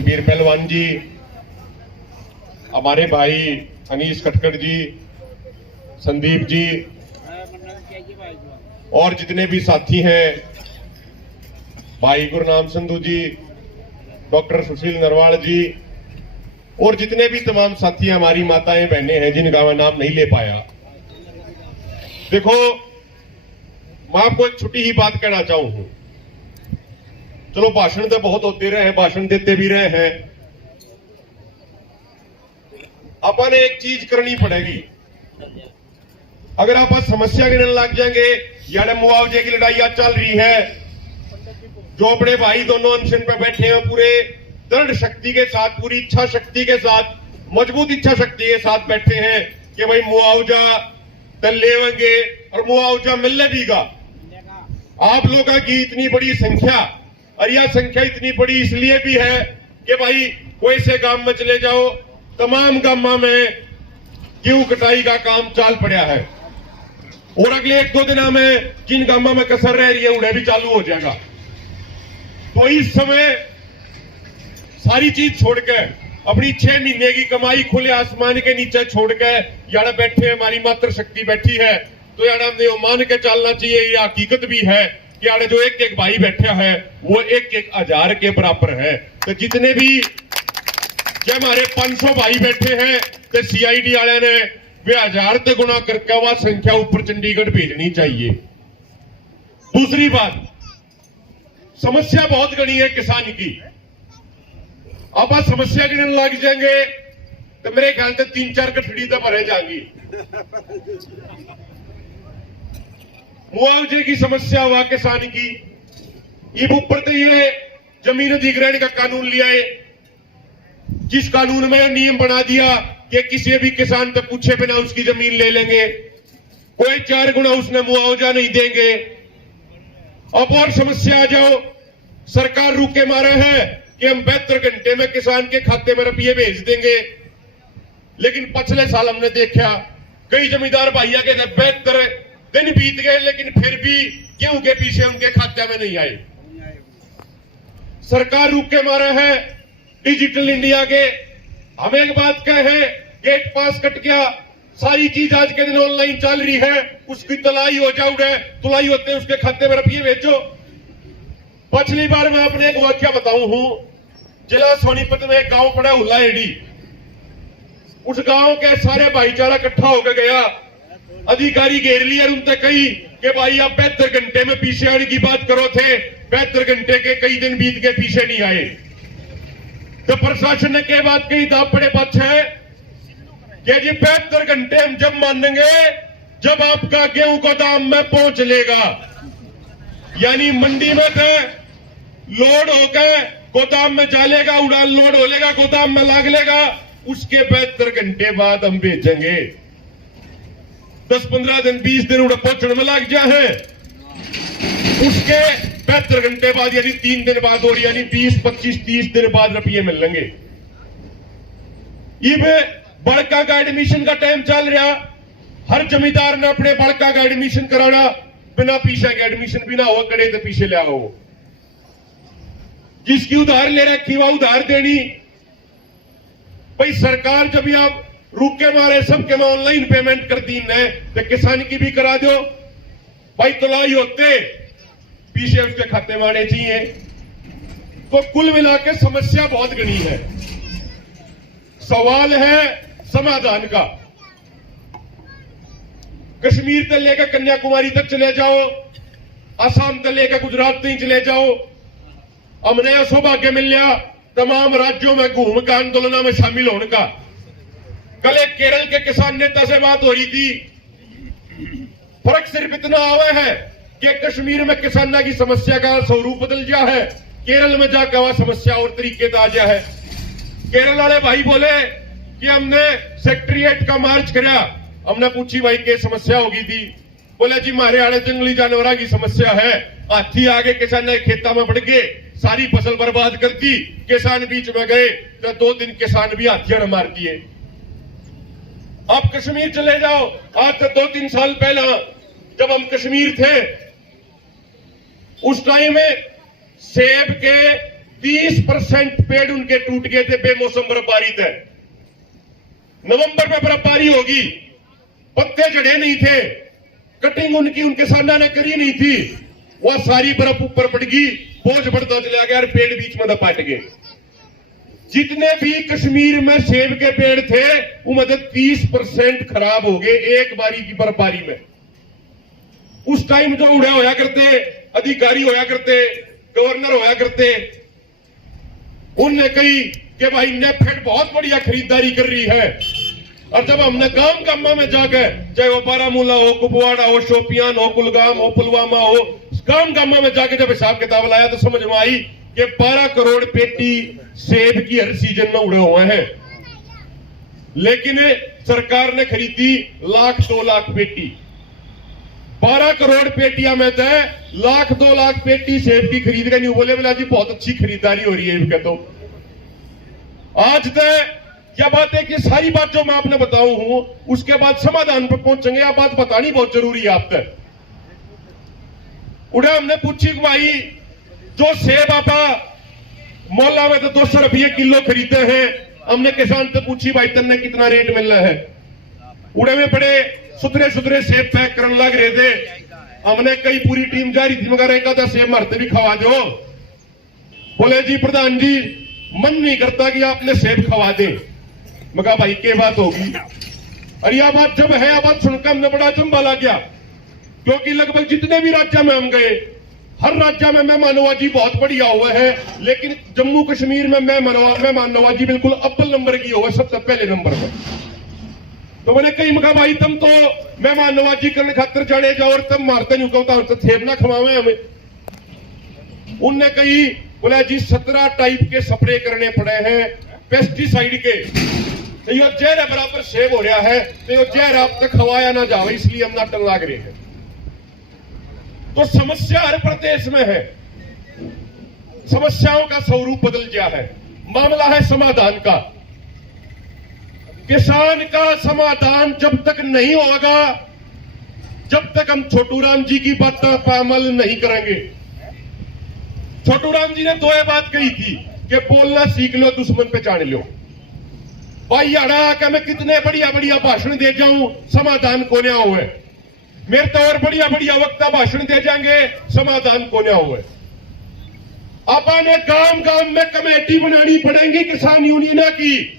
वीर पहलवान जी, हमारे भाई अनीस खटकर जी, संदीप जी और जितने भी साथी हैं, भाई गुरनाम संधू जी, डॉक्टर सुशील नरवाल जी और जितने भी तमाम साथी हमारी माताएं बहनें हैं जिनका मैं नाम नहीं ले पाया। देखो, मैं आपको एक छोटी ही बात कहना चाहूं। चलो, भाषण तो बहुत होते रहे हैं, भाषण देते भी रहे हैं। अपन एक चीज करनी पड़ेगी। अगर आप समस्या गिनने लग जाएंगे, यानी मुआवजे की लड़ाई आज चल रही है, जो अपने भाई दोनों अनशन पे बैठे हैं पूरे दृढ़ शक्ति के साथ, पूरी इच्छा शक्ति के साथ, मजबूत इच्छा शक्ति के साथ बैठे हैं कि भाई मुआवजा तो लेंगे और मुआवजा मिलने भीगा। आप लोगों की इतनी बड़ी संख्या, और यह संख्या इतनी बड़ी इसलिए भी है कि भाई कोई से गांव में चले जाओ, तमाम गांवों में गेहूं कटाई का काम चाल पड़ा है और अगले 1-2 दिनों में जिन गांवों में कसर रह रही है उन्हें भी चालू हो जाएगा। तो इस समय सारी चीज छोड़कर, अपनी 6 महीने की कमाई खुले आसमान के नीचे छोड़कर यार बैठे, हमारी मातृ शक्ति बैठी है, तो यार हमने मान के चलना चाहिए। यह हकीकत भी है कि यार जो एक गुनाह बैठा है वो 1-1000 के बराबर है। तो जितने भी जो हमारे 500 भाई बैठे हैं, तो सीआईडी वाले ने वे 1000 से गुना करके वह संख्या ऊपर चंडीगढ़ भेजनी चाहिए। दूसरी बात, समस्या बहुत गणी है किसान की। अब आप समस्या गिनने लग जाएंगे तो मेरे ख्याल से 3-4 गठड़ी तो भरे जाएंगी। मुआवजे की समस्या हुआ किसान की, ये ऊपर तो ये जमीन अधिग्रहण का कानून लिया है, जिस कानून में नियम बना दिया कि किसी भी किसान तक पूछे बिना उसकी जमीन ले लेंगे, कोई 4 गुना उसने मुआवजा नहीं देंगे। अब और समस्या आ जाओ, सरकार रुके मारे है कि हम 72 घंटे में किसान के खाते में रुपये भेज देंगे, लेकिन पिछले साल हमने देखा कई जमींदार भाइयों के 72 दिन बीत गए लेकिन फिर भी गेहूं के पीछे उनके खाते में नहीं आए। सरकार रुके मारे है डिजिटल इंडिया के। हम एक बात कहे, गेट पास कट गया, सारी चीज आज के दिन ऑनलाइन चल रही है, उसकी तुलाई हो जाओगे, तुलाई होते उसके खाते में रुपये भेजो। पिछली बार मैं अपने एक वाक्य बताऊं हूं, जिला सोनीपत में एक गांव पड़ा हुल्ला एडी, उस गांव के सारे भाईचारा इकट्ठा होकर गया, अधिकारी घेर लिया, उनसे कही कि भाई आप 72 घंटे में पीछे आने की बात करो थे, 72 घंटे के कई दिन बीत के पीछे नहीं आए। तो प्रशासन ने क्या बात कही, दाप बड़े पक्ष है कि जी 72 घंटे हम जब मानेंगे जब आपका गेहूं गोदाम में पहुंच लेगा, यानी मंडी में थे लोड होकर गोदाम में जालेगा, उड़ान लोड हो लेगा, गोदाम में लाग लेगा, उसके 72 घंटे बाद हम बेचेंगे। 10-15 दिन 20 दिन उड़ा पहुंचने में लग जाए, उसके 72 घंटे बाद यानी 3 दिन बाद और यानी 20-25-30 दिन बाद रुपये मिल लेंगे। ये बड़का का एडमिशन का टाइम चल रहा, हर जमींदार ने अपने बड़का का एडमिशन कराना, बिना पीछे के एडमिशन बिना हो करे तो पीछे ले आओ। जिसकी उधार ले रखी वह उधार देनी। भाई सरकार जब आप रुके मारे सबके में ऑनलाइन पेमेंट कर दी है, तो किसान की भी करा दो भाई, तुलाई होते पीछे उसके खाते में आने चाहिए। तो कुल मिलाकर समस्या बहुत गणी है, सवाल है समाधान का। कश्मीर से लेकर कन्याकुमारी तक चले जाओ, असम से लेकर गुजरात तक चले जाओ, हमने सौभाग्य मिल गया तमाम राज्यों में घूम का आंदोलन में शामिल होने का। कल एक केरल के किसान नेता से बात हो रही थी, फर्क सिर्फ इतना हुआ है कि कश्मीर में किसानों की समस्या का स्वरूप बदल गया है, केरल में जाकर वह समस्या और तरीके से आ गया है। केरल वाले भाई बोले कि हमने सेक्रेटरीट का मार्च किया, हमने पूछी भाई क्या समस्या होगी थी, बोले जी हमारे आड़े जंगली जानवरों की समस्या है, हाथी आगे किसान खेता में बढ़ गए, सारी फसल बर्बाद कर दी, किसान बीच में गए तो 2 दिन किसान भी हाथियों ने मार दिए। आप कश्मीर चले जाओ, आज से 2-3 साल पहला जब हम कश्मीर थे, उस टाइम में सेब के 30% पेड़ उनके टूट गए थे बेमौसम बर्फबारी थे। नवंबर में बर्फबारी होगी, पत्ते झड़े नहीं थे, कटिंग उनके किसानों ने करी नहीं थी, वह सारी बर्फ ऊपर पड़ गई, बोझ बढ़ता चला गया और पेड़ बीच में दपाट गए। जितने भी कश्मीर में सेब के पेड़ थे वो मतलब 30% खराब हो गए एक बारी की बर्फबारी में। उस टाइम जो उड़े होया करते अधिकारी होया करते, गवर्नर होया करते, उनने कही कि भाई नेफेड बहुत बढ़िया खरीदारी कर रही है। और जब हमने गांव गांव में जाकर, चाहे वो बारामूला हो, कुपवाड़ा हो, शोपियान हो, कुलगाम हो, पुलवामा हो, गांव गांव में जाकर जब हिसाब किताब लाया तो समझ में आई कि 12 करोड़ पेटी सेब की हर सीजन में उड़े हुए हैं। लेकिन सरकार ने खरीदी 1,00,000-2 लाख पेटी। 12 करोड़ पेटियां में तो 1,00,000-2 लाख पेटी सेब की खरीद कर नहीं बोले बोला जी बहुत अच्छी खरीदारी हो रही है इनके। तो आज तक क्या बात है कि सारी बात जो मैं आपने बताऊं हूं उसके बाद समाधान पर पहुंचेंगे। यह बात बतानी बहुत जरूरी है आप तक। उड़े हमने पूछी कि भाई जो सेब आपा मोहल्ला में तो 200 रुपये किलो खरीदते हैं, हमने किसान से पूछी भाई तन्ने कितना रेट मिल रहा है। उड़े में बड़े सुथरे सुथरे सेब पैक करने लग रहे थे। हमने कई पूरी टीम जा रही थी मगर एक आधा सेब मरते भी खवा दो। बोले जी प्रधान जी मन नहीं करता कि आपने सेब खवा दे। मगर भाई के बात होगी। और यह बात जब है, यह बात सुनकर हमने बड़ा चंबा ला गया, क्योंकि लगभग जितने भी राज्य में हम गए हर राज्य में मेहमान नवाजी बहुत बढ़िया हुआ है, लेकिन जम्मू कश्मीर में मेहमान नवाजी बिल्कुल अव्वल नंबर की हुआ, सबसे पहले नंबर पर। तो मैंने कही मगा भाई तुम तो मेहमान नवाजी करने खातिर जाने जाओ और तुम मारते नहीं कहता तो थेब ना खवावे हमें। उनने कही बोला जी 17 टाइप के स्प्रे करने पड़े हैं पेस्टिसाइड के, तो ये जहर बराबर सेब हो रहा है, तो ये जहर आप तक खवाया ना जाओ, इसलिए हम नाटन लाग रहे हैं। तो समस्या हर प्रदेश में है, समस्याओं का स्वरूप बदल गया है। मामला है समाधान का। किसान का समाधान जब तक नहीं होगा जब तक हम छोटू राम जी की बातों पर अमल नहीं करेंगे। छोटू राम जी ने दो बात कही थी कि बोलना सीख लो, दुश्मन पहचान लो। भाई अड़ा कि मैं कितने बढ़िया बढ़िया भाषण दे जाऊं, समाधान को ना हुए। मेरे तो और बढ़िया बढ़िया वक्ता भाषण दे जाएंगे, समाधान को ना हुए। आपने गांव गांव में कमेटी बनानी पड़ेगी किसान यूनियन की।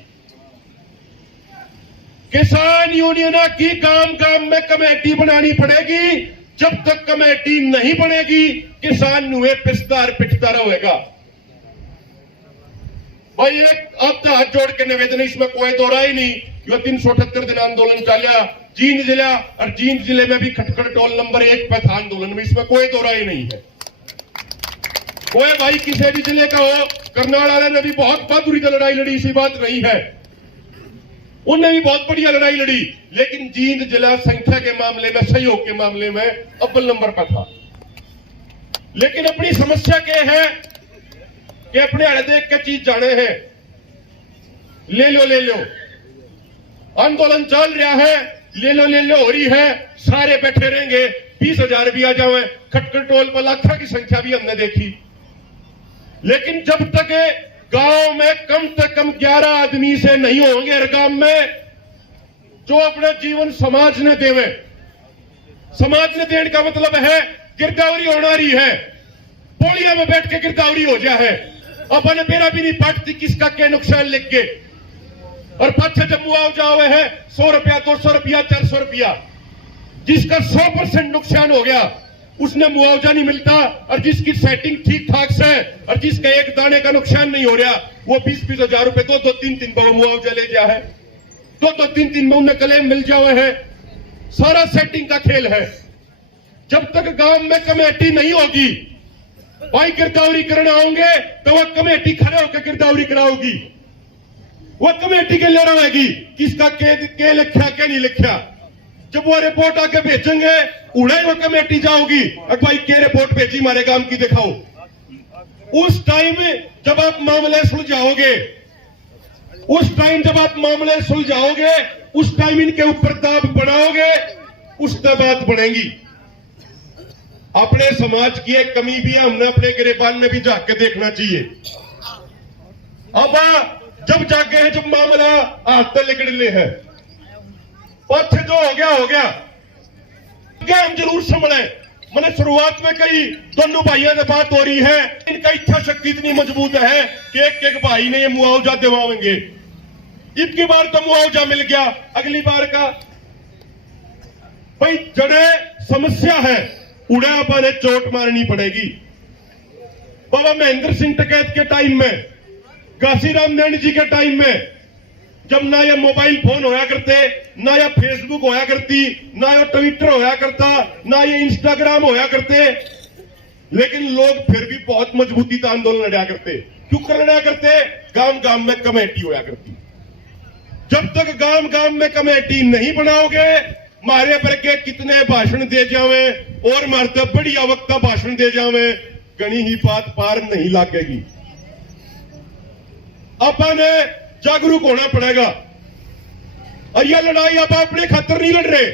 किसान यूनियन की गांव गांव में कमेटी बनानी पड़ेगी। जब तक कमेटी नहीं बनेगी किसान नुए पिस्तार पिटता रहेगा। भाई एक अब तो हाथ जोड़ के निवेदन, इसमें कोई दो राय नहीं। यो 378 दिन आंदोलन चला जींद जिला, और जींद जिले में भी खटखड़ टोल नंबर 1 पे था आंदोलन में, इसमें कोई दो राय नहीं है। कोई भाई किसी भी जिले का हो, करनाल वाले ने भी बहुत बहादुरी से लड़ाई लड़ी, इसी बात नहीं है, उन्होंने भी बहुत बढ़िया लड़ाई लड़ी। लेकिन जींद जिला संख्या के मामले में, सहयोग के मामले में अव्वल नंबर पर था। लेकिन अपनी समस्या क्या है कि अपने हड़े देख के चीज जाने हैं, ले लो आंदोलन चल रहा है, ले लो हो रही है, सारे बैठे रहेंगे, 20,000 भी आ जाए। खटखड़ टोल पर लाखों की संख्या भी हमने देखी। लेकिन जब तक गांव में कम से कम 11 आदमी से नहीं होंगे हर गांव में जो अपना जीवन समाज ने देवे। समाज ने देने का मतलब है गिरदावरी होना रही है, पोलिया में बैठ के गिरदावरी हो जाए, अपन मेरा भी नहीं पाटती किसका क्या नुकसान लिख के, और पाछे जब मुआवजा हुआ है 100 रुपया, 200 रुपया, 400 रुपया, जिसका 100% नुकसान हो गया उसने मुआवजा नहीं मिलता, और जिसकी सेटिंग ठीक ठाक से और जिसका एक दाने का नुकसान नहीं हो रहा वो 20-20 हजार रुपए 2-3 बार मुआवजा ले जा है, 2-3 में उन्हें क्लेम मिल जावे है। सारा सेटिंग का खेल है। जब तक गांव में कमेटी नहीं होगी, भाई गिरदावरी करना होंगे तो वह कमेटी खड़े होकर गिरदावरी कराओगी, वह कमेटी के लिए रहेगी किसका के लिखा क्या नहीं लिखा। जब वो रिपोर्ट आके भेजेंगे उड़े वो कमेटी जाओगी, भाई के रिपोर्ट भेजी हमारे काम की दिखाओ। उस टाइम जब आप मामले सुलझाओगे, उस टाइम इनके ऊपर दाब बढ़ाओगे, उसके बाद बढ़ेगी। अपने समाज की एक कमी भी है, हमने अपने गिरेबान में भी जाके देखना चाहिए। अब जब जागे हैं, जब मामला हाथ से लिकड़ ले है, पथ जो हो गया क्या हम जरूर संभले। मैंने शुरुआत में कही दोनों भाइयों से बात हो रही है, इनका इच्छा शक्ति इतनी मजबूत है कि एक भाई ने ये मुआवजा दिलवाएंगे। इतनी बार तो मुआवजा मिल गया, अगली बार का भाई जड़े समस्या है उड़े अपने चोट मारनी पड़ेगी। बाबा महेंद्र सिंह टिकैत के टाइम में, घासीराम नैनी जी के टाइम में, जब ना ये मोबाइल फोन होया करते, ना ये फेसबुक होया करती, ना ये ट्विटर होया करता, ना ये इंस्टाग्राम होया करते, लेकिन लोग फिर भी बहुत मजबूती से आंदोलन लड़ा करते। क्यों कर लड़ा करते? गांव गांव में कमेटी होया करती। जब तक गांव गांव में कमेटी नहीं बनाओगे, मारे पर के कितने भाषण दे जावे और मारते बढ़िया वक्ता भाषण दे जावे, गणी ही बात पार नहीं लागेगी। अपने जागरूक होना पड़ेगा। और यह लड़ाई आप अपने खातर नहीं लड़ रहे,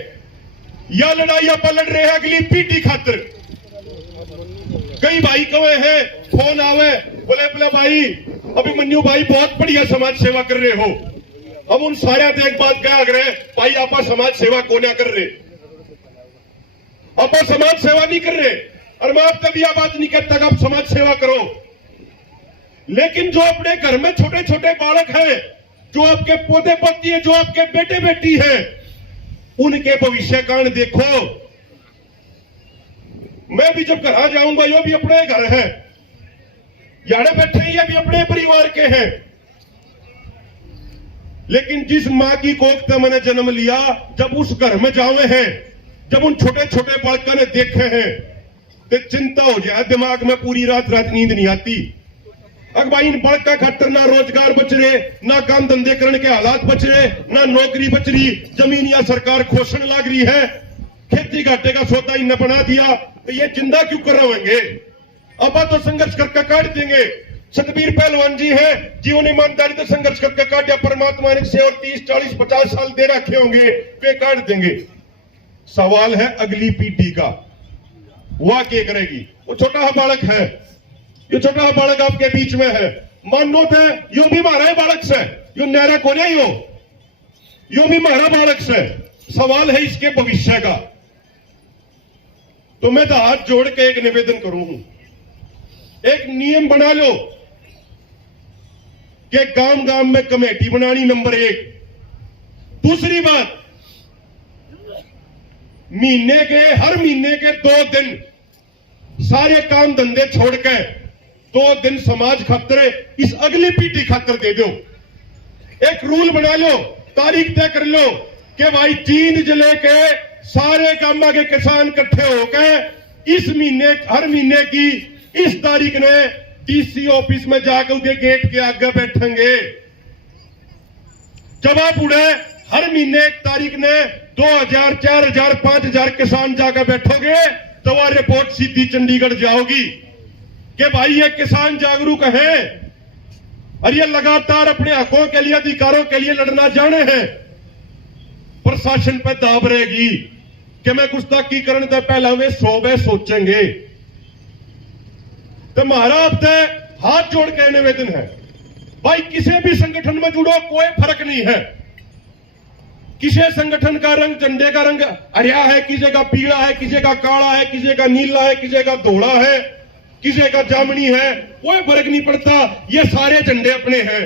यह लड़ाई आप लड़ रहे हैं अगली पीढ़ी खातर। कई भाई कहे हैं, फोन आवे, बोले भाई अभिमन्यु भाई बहुत बढ़िया समाज सेवा कर रहे हो। हम उन सारे एक बात क्या कर रहे भाई, आप समाज सेवा को ना कर रहे, आप समाज सेवा नहीं कर रहे। और मैं आप तभी बात नहीं करता कि आप समाज सेवा करो, लेकिन जो अपने घर में छोटे छोटे बालक हैं, जो आपके पोते पोती है, जो आपके बेटे बेटी हैं, उनके भविष्य कारण देखो। मैं भी जब घर जाऊंगा, ये भी अपने घर है, यारे बैठे ये भी अपने परिवार के हैं, लेकिन जिस मां की कोख से मैंने जन्म लिया, जब उस घर में जावे हैं, जब उन छोटे छोटे बालकों ने देखे हैं, तो चिंता हो जाए दिमाग में, पूरी रात नींद नहीं आती। अगर भाई इन बालक का खातर ना रोजगार बच रहे, ना काम धंधे करने के हालात बच रहे, ना नौकरी बच रही, जमीन या सरकार खोसण लग रही है, खेती घाटे का सौदा इन्हें बना दिया, तो ये चिंता क्यों कर रहे? अब तो संघर्ष करके काट देंगे। सतबीर पहलवान जी है, जीवन ईमानदारी से संघर्ष करके काटा, परमात्मा ने से और 30, 40, 50 साल दे रखे होंगे, वे काट देंगे। सवाल है अगली पीढ़ी का, वह क्या करेगी? वो छोटा बालक है, ये छोटा बालक आपके बीच में है, मानो तो यो भी मारा बालक से, यो नहरा को नहीं हो, यो भी मारा बालक से। सवाल है इसके भविष्य का। तो मैं तो हाथ जोड़ के एक निवेदन करूं, एक नियम बना लो कि गांव गांव में कमेटी बनानी, नंबर 1। दूसरी बात, हर महीने के 2 दिन सारे काम धंधे छोड़ के 2 दिन समाज खातर, इस अगली पीढ़ी खातर दे दो। एक रूल बना लो, तारीख तय कर लो कि भाई 3 जिले के सारे गांव के किसान इकट्ठे होकर इस महीने, हर महीने की इस तारीख ने डीसी ऑफिस में जाकर उनके गेट के आगे बैठेंगे। जब आप उड़े हर महीने 1 तारीख ने 2000, 4000, 5000 किसान जाकर बैठोगे, तो वह रिपोर्ट सीधी चंडीगढ़ जाओगी कि भाई ये किसान जागरूक हैं और ये लगातार अपने हकों के लिए, अधिकारों के लिए लड़ना जाने हैं। प्रशासन पर दाब रहेगी कि मैं गुस्ताखी करने से पहले वे 100 वे सोचेंगे। तो हमारा अब तक हाथ जोड़ के निवेदन है, भाई किसी भी संगठन में जुड़ो, कोई फर्क नहीं है। किसी संगठन का रंग, झंडे का रंग हरिया है, किसी का पीला है, किसी का काला है, किसी का नीला है, किसी का धोला है, किसी का जामनी है, कोई फर्क नहीं पड़ता। ये सारे झंडे अपने हैं,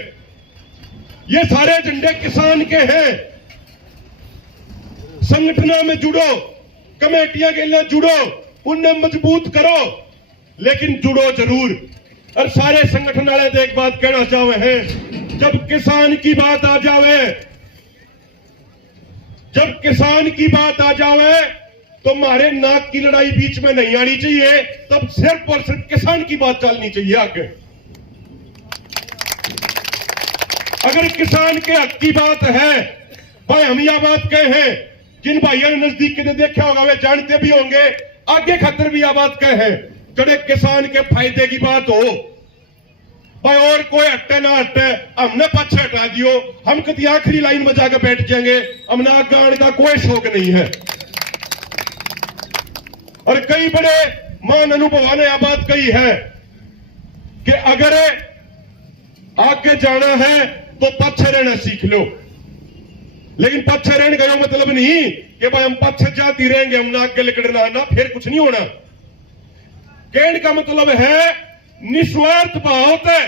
ये सारे झंडे किसान के हैं। संगठनों में जुड़ो, कमेटियां के लिए जुड़ो, उन्हें मजबूत करो, लेकिन जुड़ो जरूर। और सारे संगठन वाले एक बात कहना चाहे हैं, जब किसान की बात आ जावे, जब किसान की बात आ जावे, तो हमारे नाक की लड़ाई बीच में नहीं आनी चाहिए, तब सिर्फ और सिर्फ किसान की बात चलनी चाहिए आगे। अगर किसान के हक की बात है, भाई हम यह बात कहे हैं, जिन भाइयों ने नजदीक के देखा होगा वे जानते भी होंगे, आगे खातर भी यह बात कहे हैं, जब किसान के फायदे की बात हो, भाई और कोई हटे ना हटे, हमने पीछे हटा दियो, हम कभी आखिरी लाइन में जाकर बैठ जाएंगे, हमने आगे आने का कोई शौक नहीं है। और कई बड़े मान अनुभव ने यह बात कही है कि अगर आगे जाना है तो पीछे रहना सीख लो, लेकिन पीछे रहने का मतलब नहीं कि भाई हम पीछे जाती रहेंगे, हमने आगे निकलना ना, फिर कुछ नहीं होना। कहने का मतलब है निस्वार्थ भाव होता है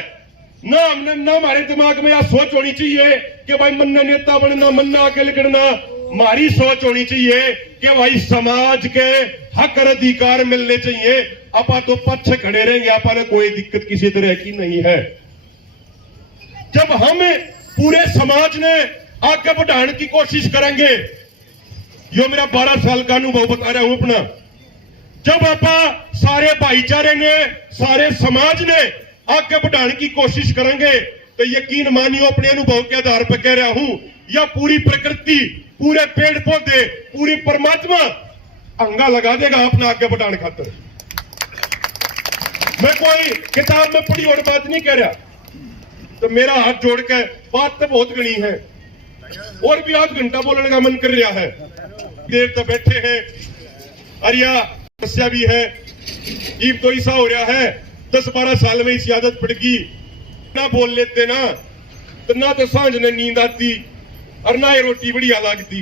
ना, हमने ना हमारे दिमाग में यह सोच होनी चाहिए कि भाई मन्ना नेता बनना, मन्ना आगे निकलना। हमारी सोच होनी चाहिए कि भाई समाज के हक और अधिकार मिलने चाहिए। आपा तो पीछे खड़े रहेंगे, आपा ने कोई दिक्कत किसी तरह की नहीं है। जब हम पूरे समाज ने आगे बढ़ाने की कोशिश करेंगे, यो मेरा 12 साल का अनुभव बता रहा हूं अपना, जब आपा सारे भाईचारे ने, सारे समाज ने आगे बढ़ाने की कोशिश करेंगे, तो यकीन मानियो अपने अनुभव के आधार पर कह रहा हूं, या पूरी प्रकृति, पूरे पेड़ पौधे, पूरी परमात्मा अंगा लगा देगा अपना आगे बढ़ाने खातर। मैं कोई किताब में पढ़ी और बात नहीं कह रहा, तो मेरा हाथ जोड़ के बात तो बहुत गणी है, और भी आध घंटा बोलने का मन कर रहा है। देर तक बैठे हैं, अरिया समस्या भी है, ईब तो ऐसा हो रहा है 10-12 साल में इस आदत पड़ गई, ना बोल लेते ना तो सांझ ने नींद आती और ना ये रोटी बढ़िया लगती।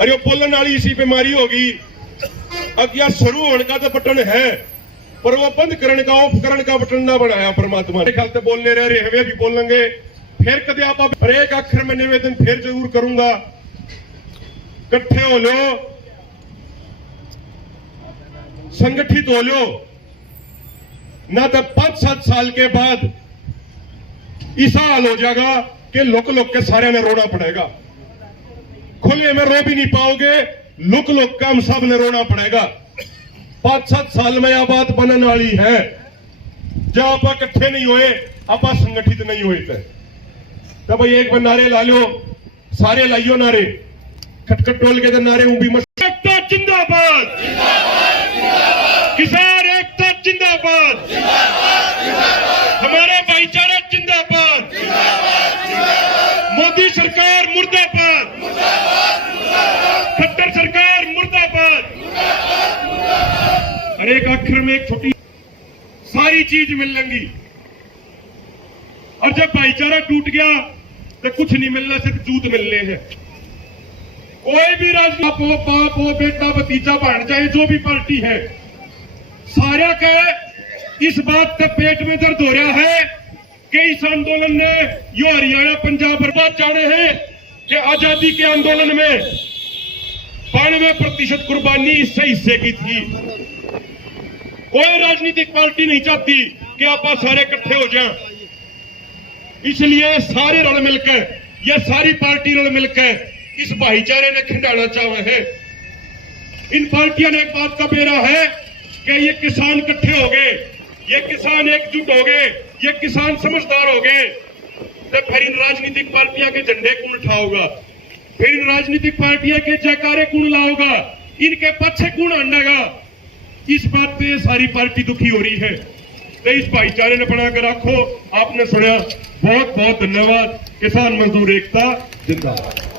अरे वो बोलने वाली इसी बीमारी होगी। अब यह शुरू होने का तो बटन है, पर वो बंद करने का, ऑफ करने का बटन ना बनाया परमात्मा ने। ख्याल से बोलने रहे हमें भी बोलेंगे, फिर कदे आप एक अक्षर में निवेदन फिर जरूर करूंगा, इकट्ठे हो लो, संगठित हो लो, ना तो 5-7 साल के बाद ऐसा हाल हो जाएगा कि लुक के सारे ने रोना पड़ेगा। खुले में रो भी नहीं पाओगे, लुक का हम सब ने रोना पड़ेगा। 5-7 साल में यह बात बनने वाली है, जब आप इकट्ठे नहीं हुए, आप संगठित नहीं हुए थे, तब भाई एक बार नारे ला लो, सारे लाइयो नारे, खटखट टोल के नारे भी मस्त। एकता जिंदाबाद, किसान एकता जिंदाबाद, हमारा भाईचारा जिंदाबाद, मोदी सरकार मुर्दाबाद, खट्टर सरकार मुर्दाबाद। हर एक अक्षर में एक छोटी सारी चीज मिल लेंगी, और जब भाईचारा टूट गया तो कुछ नहीं मिलना, सिर्फ जूत मिलने हैं। कोई भी राजनीति हो, बाप हो, बेटा, भतीजा, भाण, चाहे जो भी पार्टी है, सारे के इस बात का पेट में दर्द हो रहा है कि इस आंदोलन ने यो हरियाणा, पंजाब बर्बाद जाने हैं कि आजादी के आंदोलन में 92% कुर्बानी इससे हिस्से की थी। कोई राजनीतिक पार्टी नहीं चाहती कि आप सारे इकट्ठे हो जाएं, इसलिए सारे रल मिलकर, यह सारी पार्टी रल मिलकर इस भाईचारे ने खिंडाना चाहे है। इन पार्टियों ने एक बात का बेरा है कि ये किसान इकट्ठे हो गए, ये किसान एकजुट हो गए, ये किसान समझदार हो गए, तो फिर इन राजनीतिक पार्टियों के झंडे कौन उठाओगा, फिर इन राजनीतिक पार्टियों के जयकारे कौन लाओगा, इनके पीछे कौन हंडेगा। इस बात पे सारी पार्टी दुखी हो रही है, तो इस भाईचारे ने बनाकर रखो। आपने सुना, बहुत बहुत धन्यवाद। किसान मजदूर एकता जिंदाबाद।